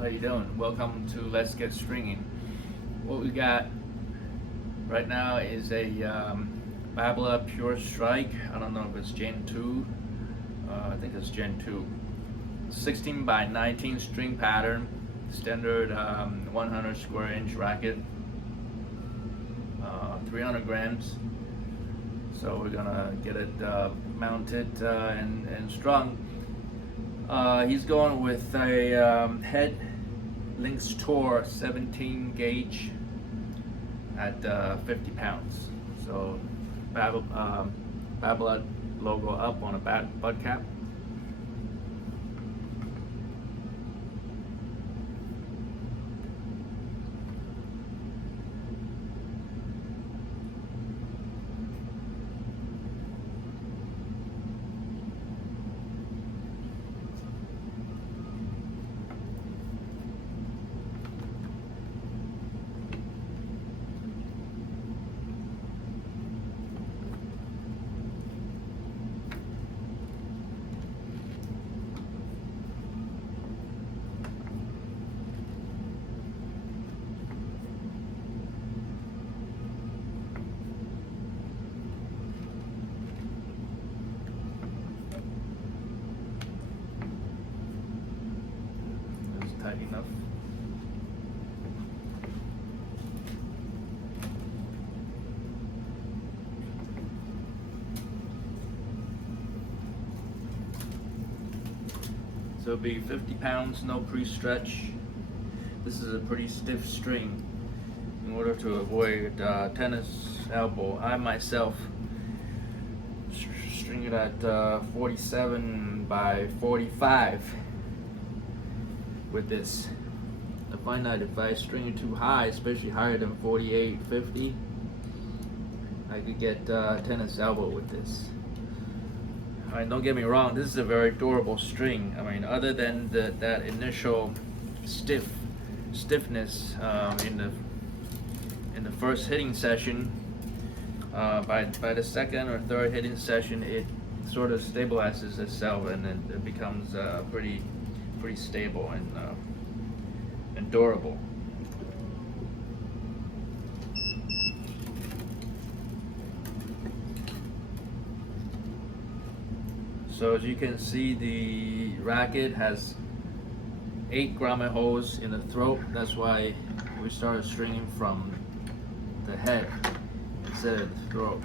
How you doing? Welcome to Let's Get Stringing. What we got right now is a Babolat Pure Strike. I don't know if it's Gen 2. I think it's Gen 2. 16 by 19 string pattern, standard 100 square inch racket, 300 grams. So we're gonna get it mounted and strung. He's going with a Head Lynx Tour 17 gauge at 50 pounds. So Babolat logo up on a butt cap. Tight enough. So it'll be 50 pounds, no pre-stretch. This is a pretty stiff string in order to avoid tennis elbow. I myself string it at 47 by 45 with this. I find that if I string it too high, especially higher than 48, 50, I could get tennis elbow with this. I mean, don't get me wrong, this is a very durable string. I mean, other than that initial stiffness in the first hitting session, by the second or third hitting session, it sort of stabilizes itself and then it becomes pretty stable and durable. So as you can see, the racket has 8 grommet holes in the throat. That's why we started stringing from the head instead of the throat.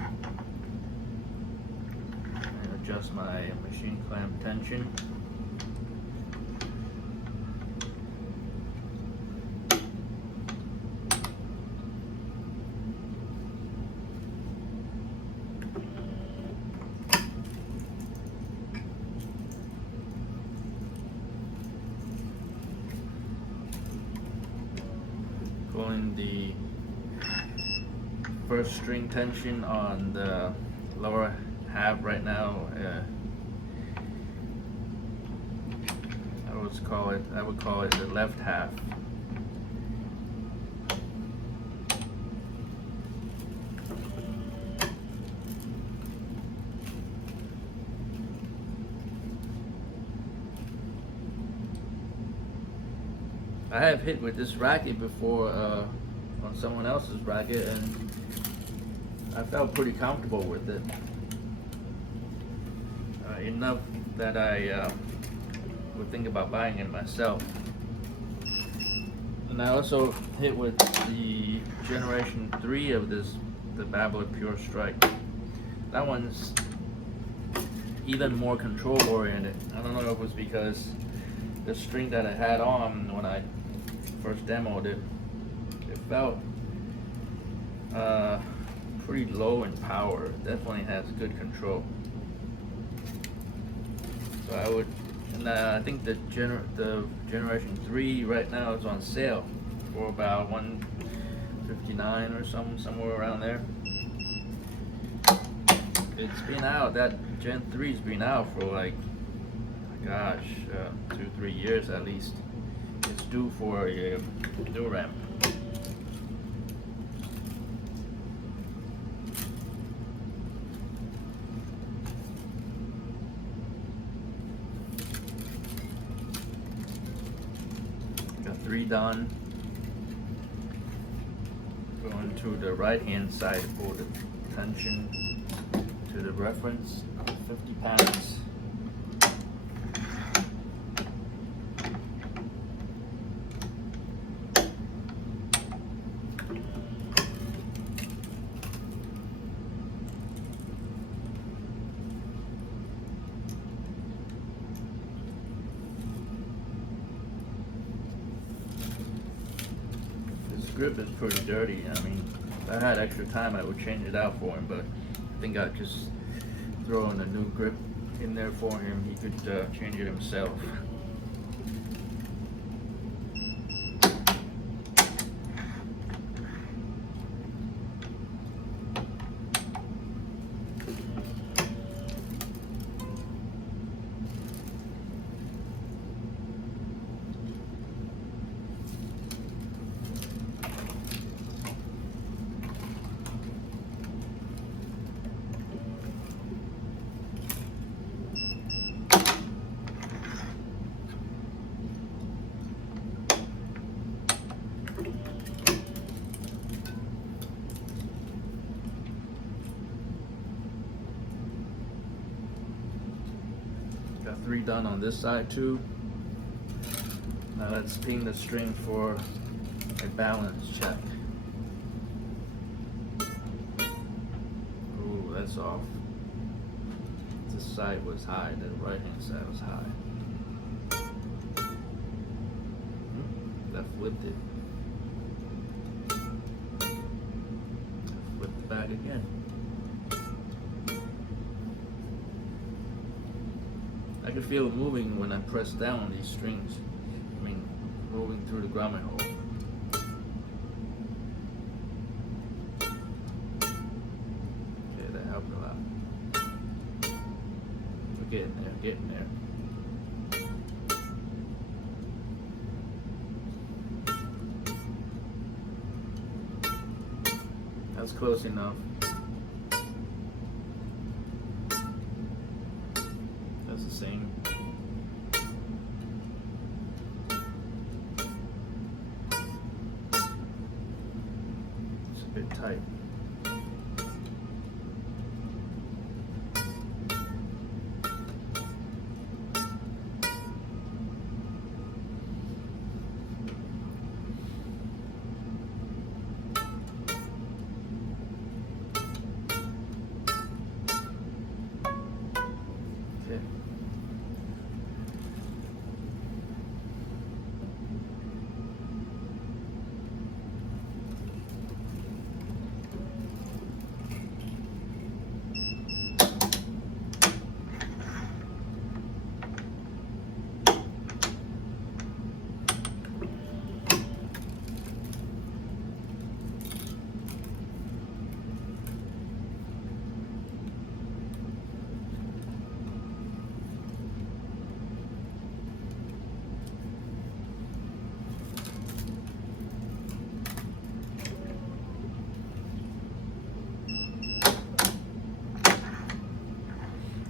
And adjust my machine clamp tension. Pulling the first string tension on the lower half right now. I would call it the left half. I have hit with this racket before on someone else's racket, and I felt pretty comfortable with it. Enough that I would think about buying it myself. And I also hit with the Generation 3 of the Babolat Pure Strike. That one's even more control oriented. I don't know if it was because the string that I had on when I first demoed it, it felt pretty low in power. It definitely has good control. So I would, and I think the Generation 3 right now is on sale for about $159 or somewhere around there. It's been out, that Gen 3's been out for like, gosh, 2-3 years at least. It's due for a new ramp. 3 done. Going to the right hand side for the tension to the reference, 50 pounds. Grip is pretty dirty. I mean, if I had extra time, I would change it out for him, but I think I'd just throw in a new grip in there for him. He could change it himself. Got 3 done on this side too. Now let's ping the string for a balance check. Ooh, that's off. This side was high, the right hand side was high. That flipped it. Flipped it back again. I can feel it moving when I press down on these strings. I mean, moving through the grommet hole. Okay, that helped a lot. We're getting there, getting there. That's close enough. That's the same. It's a bit tight. Okay.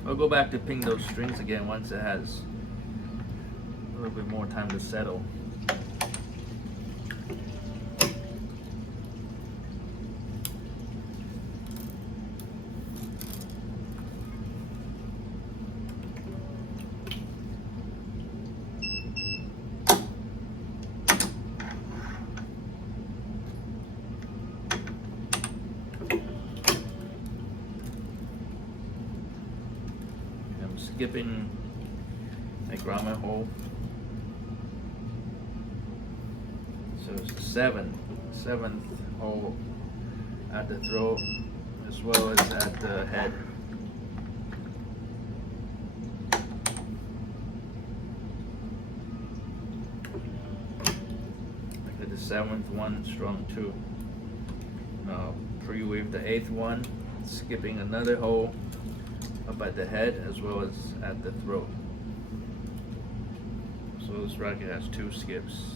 I'll go back to ping those strings again once it has a little bit more time to settle. Skipping a grommet hole. So it's the seventh hole at the throat as well as at the head. I did the 7th one strong too. Now pre-weave the 8th one, skipping another hole up at the head as well as at the throat. So this racket has 2 skips.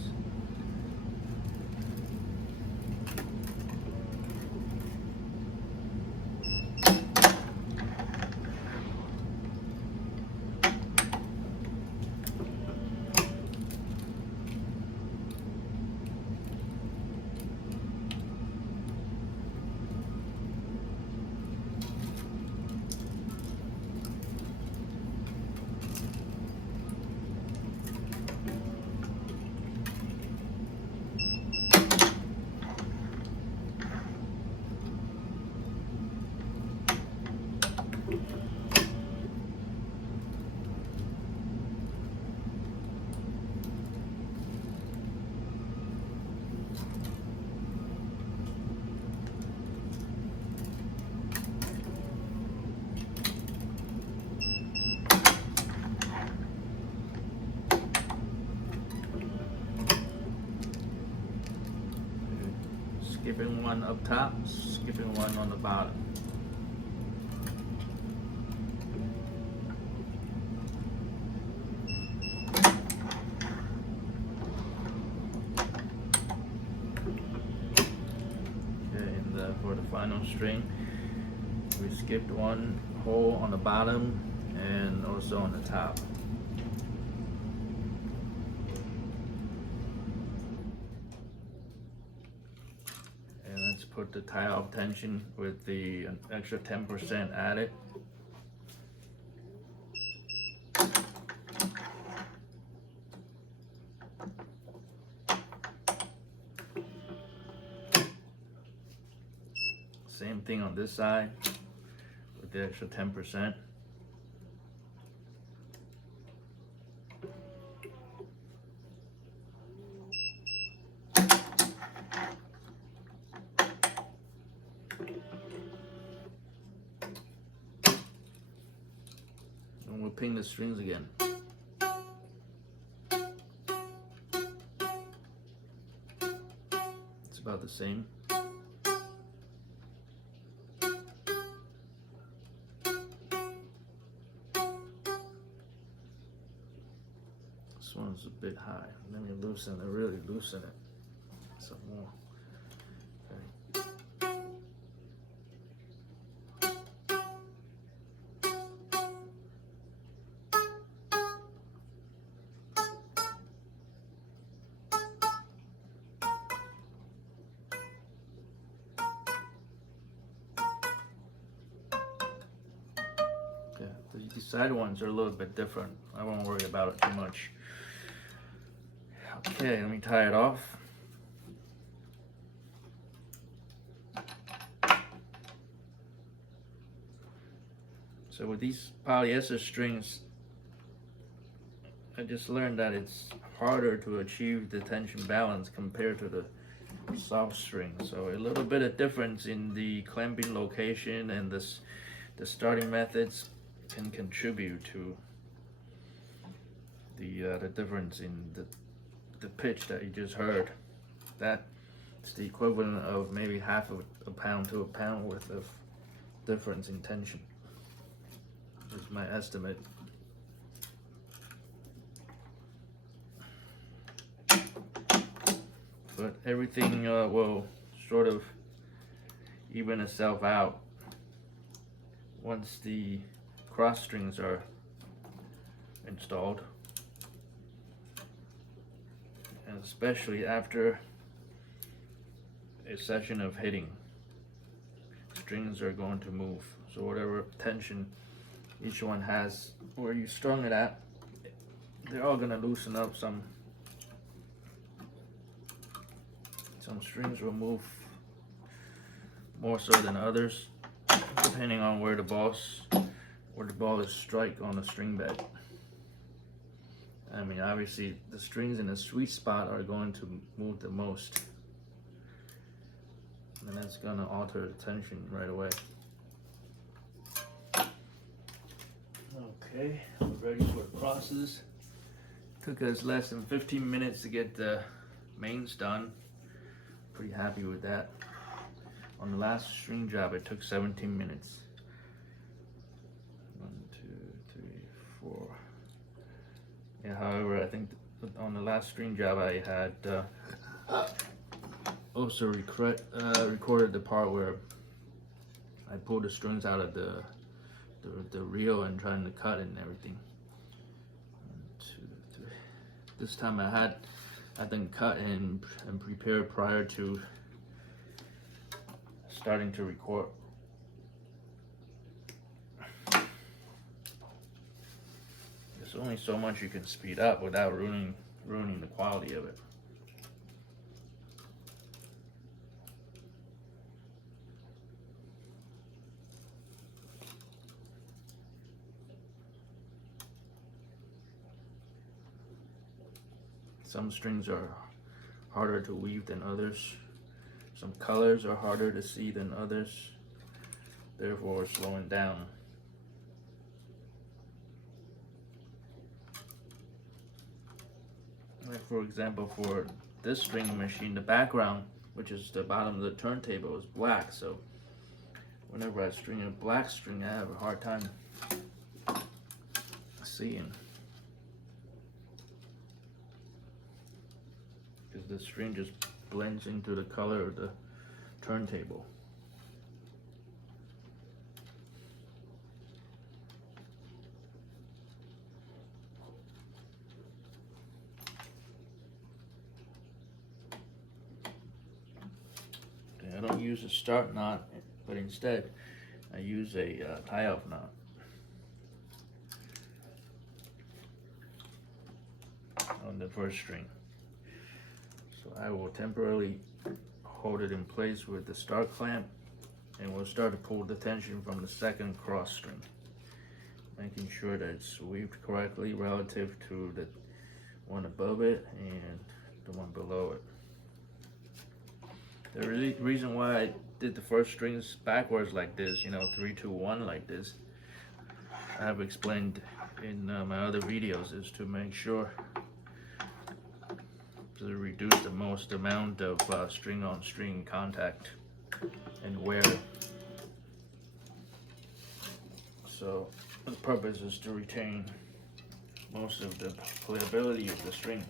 skipping one up top, skipping one on the bottom. Okay, and for the final string, we skipped one hole on the bottom and also on the top. Let's put the tie-off tension with the extra 10% added. Same thing on this side with the extra 10%. And we'll ping the strings again. It's about the same. This one's a bit high. Let me loosen it, really loosen it some more. These side ones are a little bit different. I won't worry about it too much. Okay, let me tie it off. So with these polyester strings, I just learned that it's harder to achieve the tension balance compared to the soft string. So a little bit of difference in the clamping location and the starting methods can contribute to the difference in the pitch that you just heard. That's the equivalent of maybe half of a pound to a pound worth of difference in tension. Is my estimate. But everything will sort of even itself out once the cross strings are installed, and especially after a session of hitting, strings are going to move. So whatever tension each one has where you strung it at, they're all going to loosen up. Some strings will move more so than others, depending on where the ball is strike on the string bed. I mean, obviously the strings in the sweet spot are going to move the most, and that's going to alter the tension right away. Okay, we're ready for the crosses. Took us less than 15 minutes to get the mains done. Pretty happy with that. On the last string job, it took 17 minutes. 1, 2, 3, 4. Yeah, however, I think on the last string job, I had also recorded the part where I pulled the strings out of the reel and trying to cut it and everything. 1, 2, 3. This time I had them cut and prepared prior to starting to record. There's only so much you can speed up without ruining the quality of it. Some strings are harder to weave than others. Some colors are harder to see than others. Therefore, we're slowing down. Like for example, for this string machine, the background which is the bottom of the turntable, is black. So whenever I string a black string, I have a hard time seeing, because the string just blends into the color of the turntable. Okay, I don't use a start knot, but instead I use a tie-off knot. On the first string. So I will temporarily hold it in place with the start clamp, and we'll start to pull the tension from the second cross string, making sure that it's weaved correctly relative to the one above it and the one below it. The reason why I did the first strings backwards like this, 3, 2, 1 like this, I have explained in my other videos, is to make sure to reduce the most amount of string on string contact and wear. So the purpose is to retain most of the playability of the strings.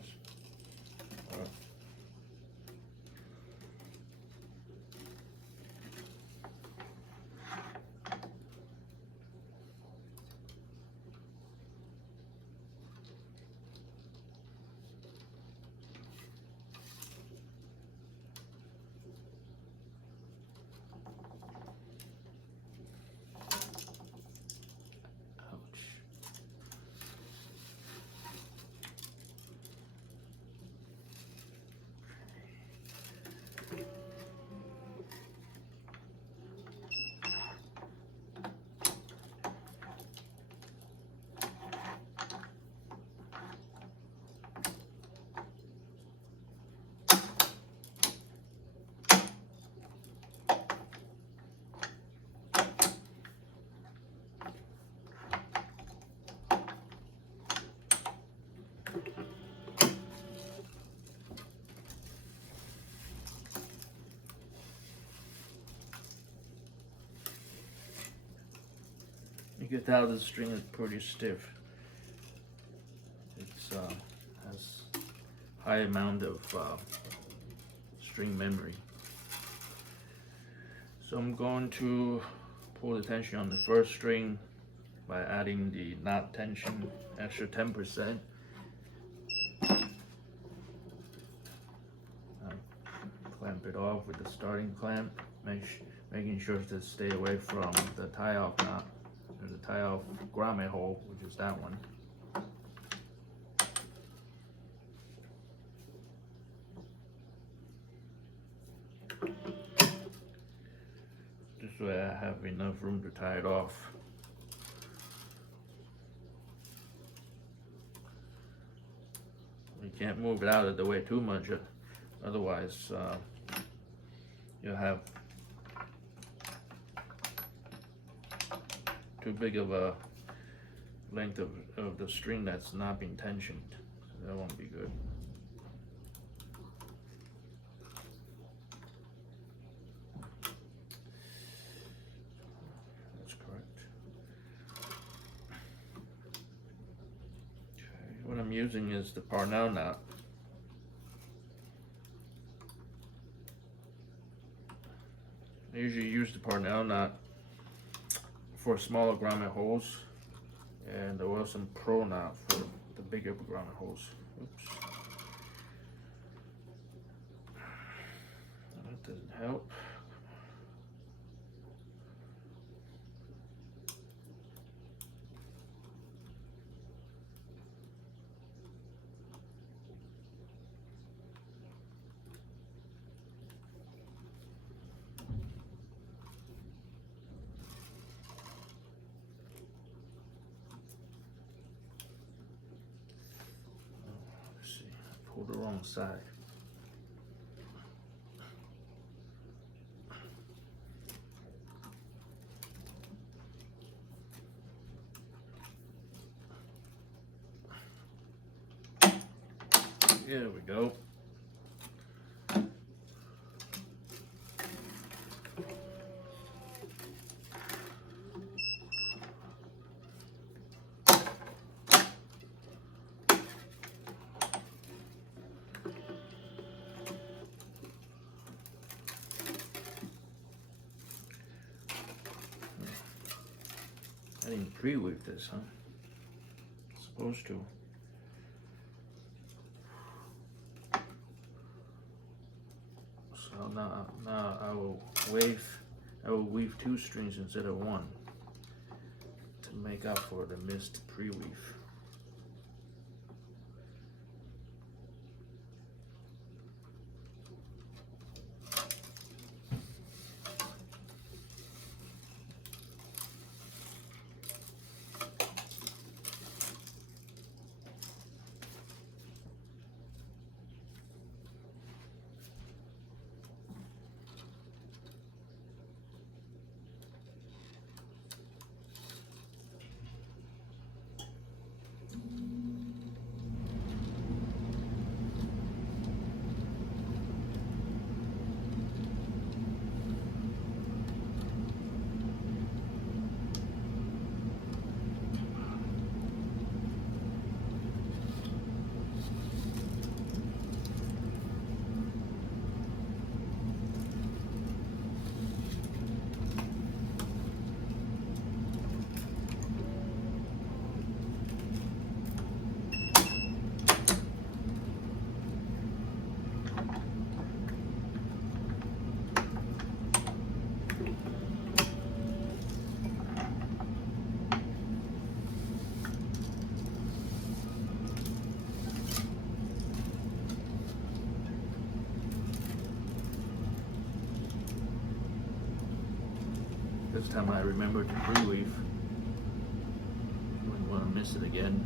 You can tell the string is pretty stiff. It's has high amount of string memory. So I'm going to pull the tension on the first string by adding the knot tension, extra 10%. Clamp it off with the starting clamp, making sure to stay away from the tie-off knot. There's a tie-off grommet hole, which is that one. This way I have enough room to tie it off. You can't move it out of the way too much, otherwise you'll have too big of a length of the string that's not being tensioned. So that won't be good. That's correct. Okay, what I'm using is the Parnell knot. I usually use the Parnell knot for smaller grommet holes, and the Wilson Pro knot for the bigger grommet holes. Oops. That doesn't help. Pull the wrong side. There we go. I didn't pre-weave this, huh? Supposed to. So now I will weave 2 strings instead of 1 to make up for the missed pre-weave. This time I remembered to pre-weave. Wouldn't want to miss it again.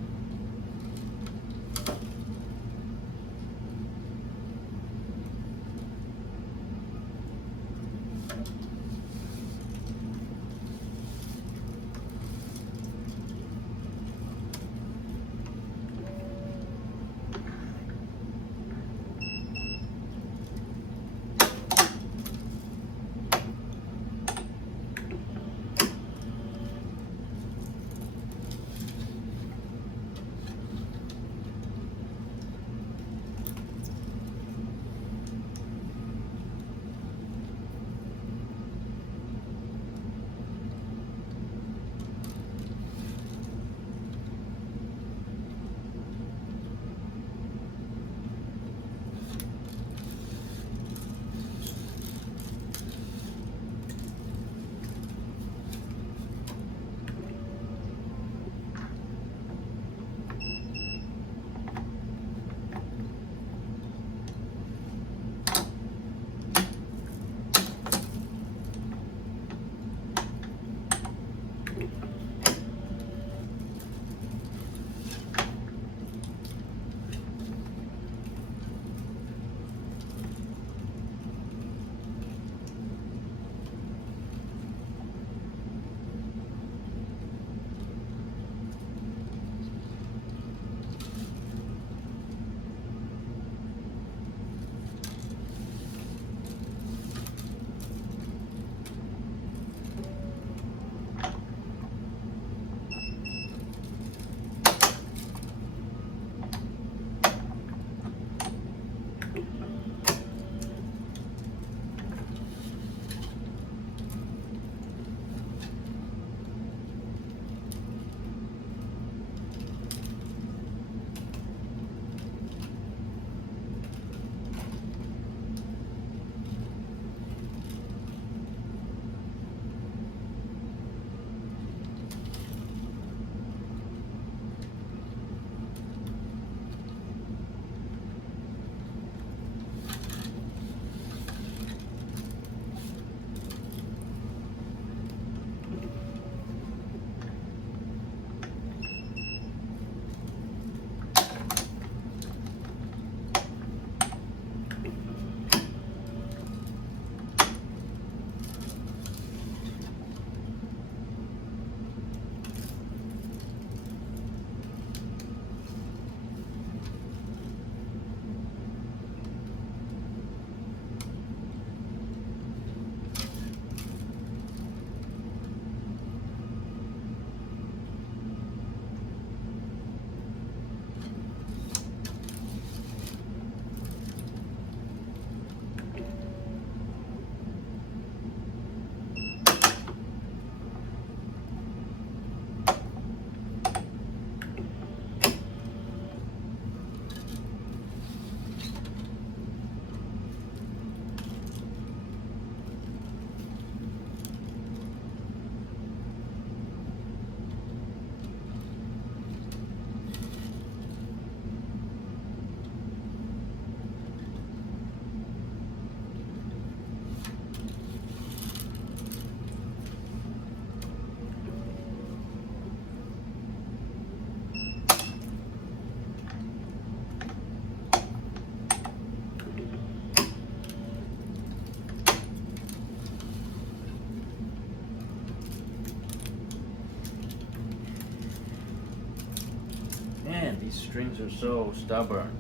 strings are so stubborn.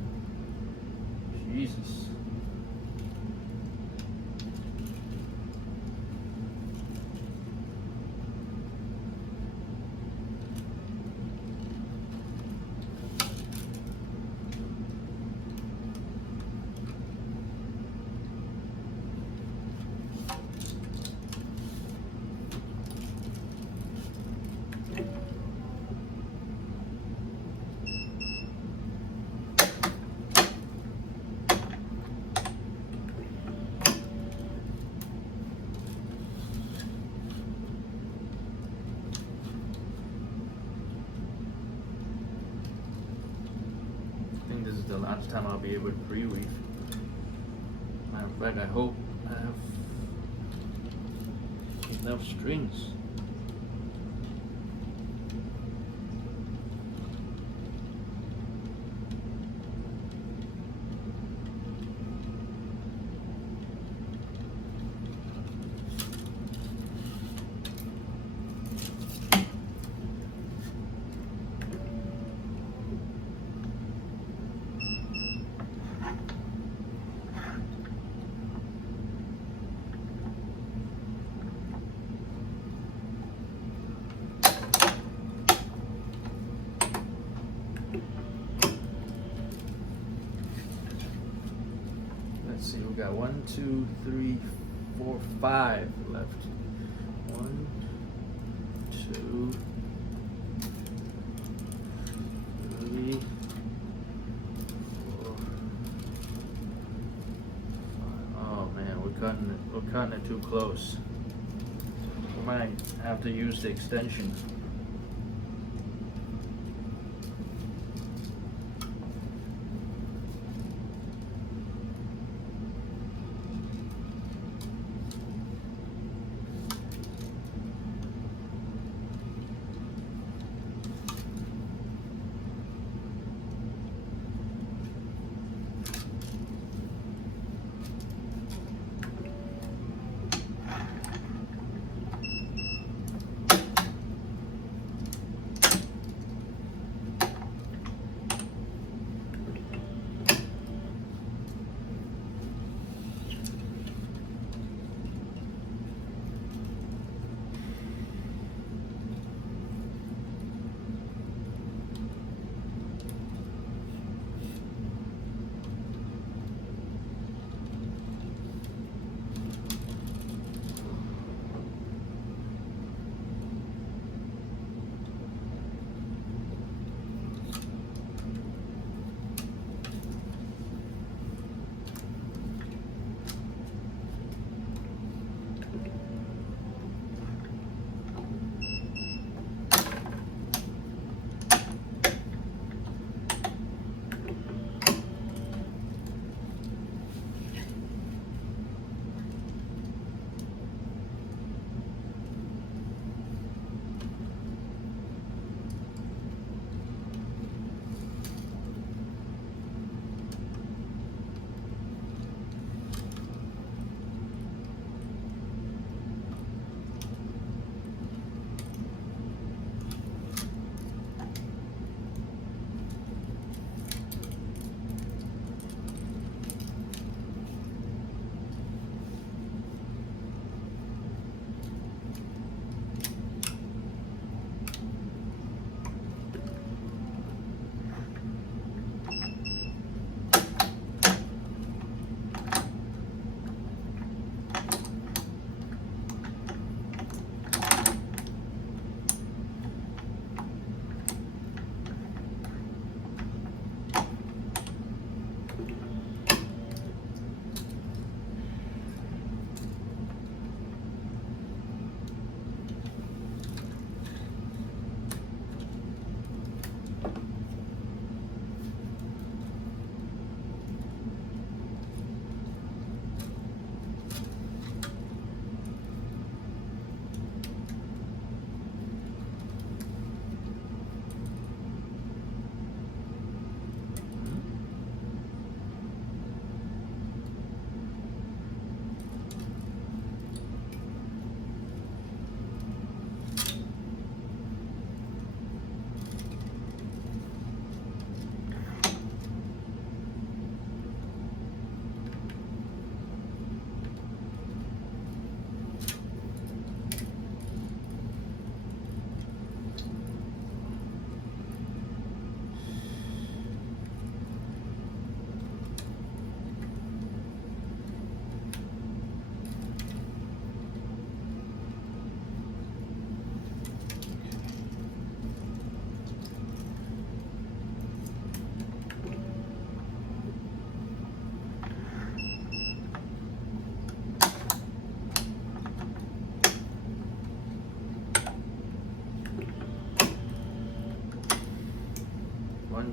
Jesus. This is the last time I'll be able to pre-weave. Matter of fact, I hope I have enough strings. Let's see, we got 1, 2, 3, 4, 5 left. 1, 2, 3, 4, 5. Oh man, we're cutting it too close. We might have to use the extension.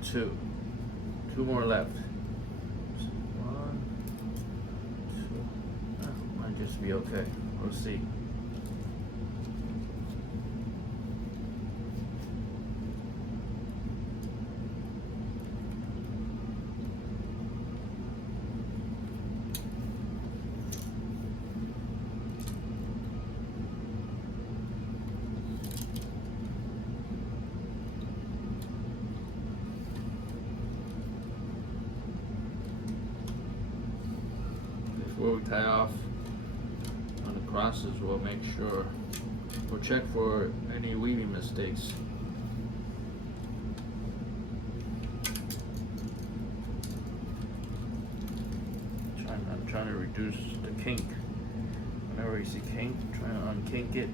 2. 2 more left. 1, 2. Might just be okay. We'll see. Before we tie off on the crosses, we'll make sure, we'll check for any weaving mistakes. I'm trying to reduce the kink. Whenever you see kink, try to unkink it.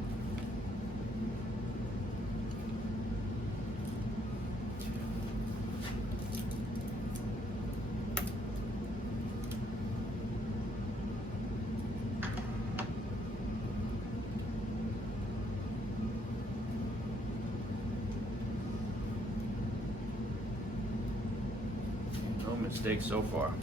No mistakes so far.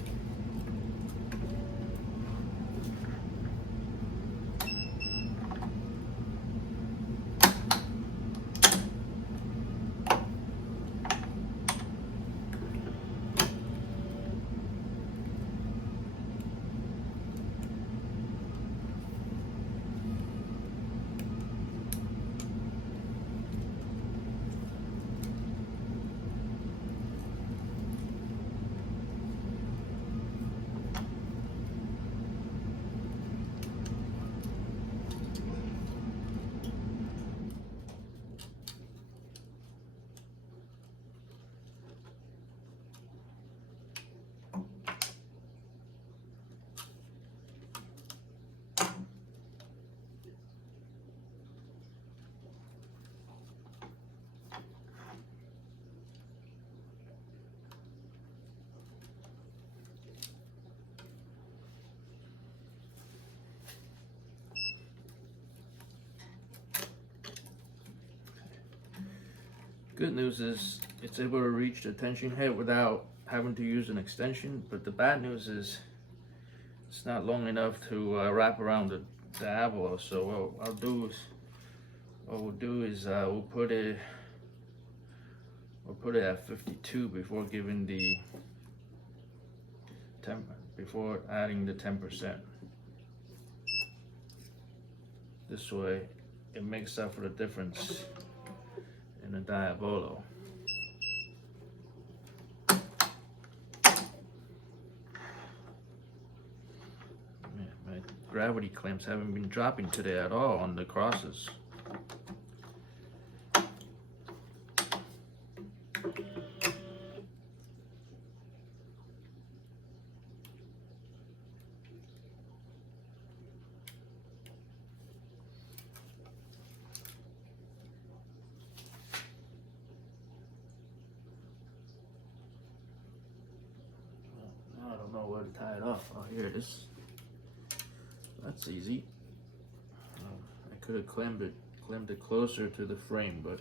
Good news is it's able to reach the tension head without having to use an extension, but the bad news is it's not long enough to wrap around the Babolat. So what we'll do is we'll put it at 52 before giving the before adding the 10%. This way it makes up for the difference in the Babolat. My gravity clamps haven't been dropping today at all on the crosses. I don't know where to tie it off. Oh, here it is. That's easy. I could have clamped it closer to the frame, but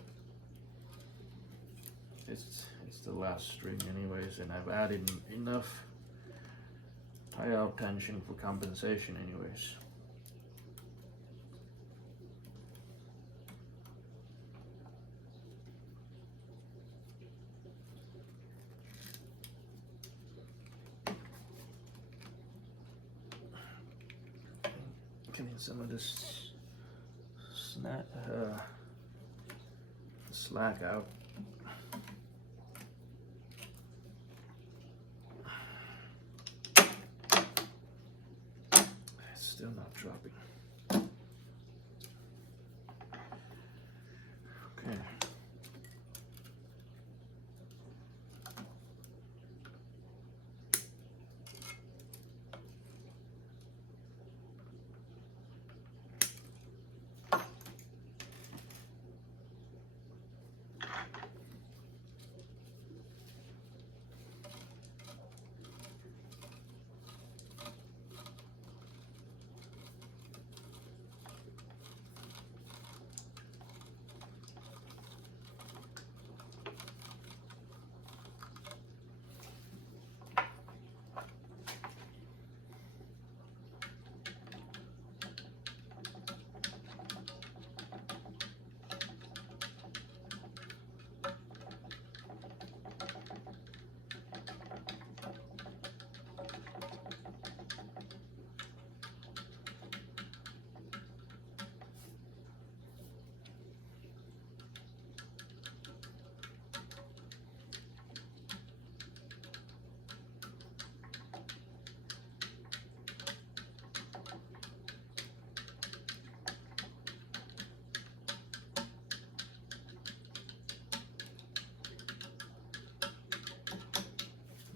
it's the last string anyways, and I've added enough tie-out tension for compensation anyways. Getting some of this slack out. It's still not dropping. Okay.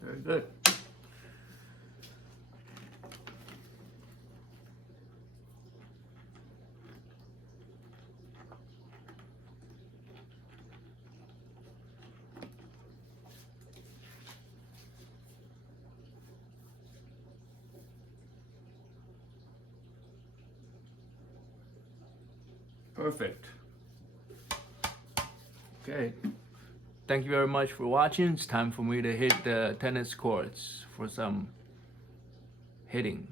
Very good. Perfect. Okay. Thank you very much for watching. It's time for me to hit the tennis courts for some hitting.